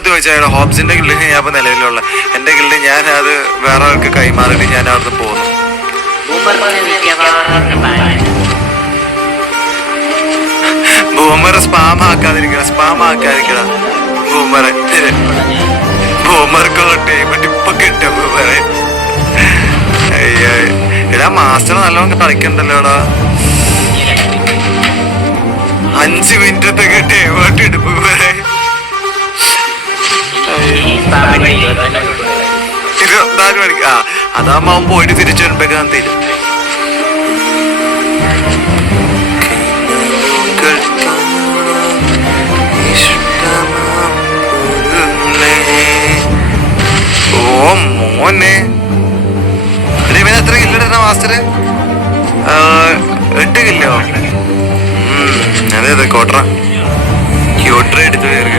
സത്യം ചോദിച്ചാൽ ഹോബ്സിന്റെ ഗിൽഡിന് ഞാൻ ഇപ്പൊ നിലവിലുള്ള എന്റെ ഗിൽഡ് ഞാൻ അത് വേറെ ആൾക്ക് കൈമാറിയിട്ട് ഞാൻ അവിടുന്ന് പോകുന്നു. ബൂമർ സ്പാം ആക്കാതിരിക്കണം ബൂമർക്കുള്ള ടൈം ഇപ്പൊ കിട്ടും ബൂമറെ. അയ്യോ എടാ മാസ്റ്റർ നല്ലോണം കളിക്കണ്ടല്ലോടാ. 5 മിനിറ്റത്തൊക്കെ ടൈം ഇടുമ്പോ ബൂമറെ 24 മണിക്ക്. അതാകുമ്പോ അവൻ പോയിട്ട് തിരിച്ചു വരുമ്പോഴേക്കാൻ തരും. ഓ മോനെ ഇവന് എത്ര കില്ലിട മാസ്റ്റർ? 8 കില്ലോ. അതെ ക്വാർട്ടർ എടുത്തു കയറുക.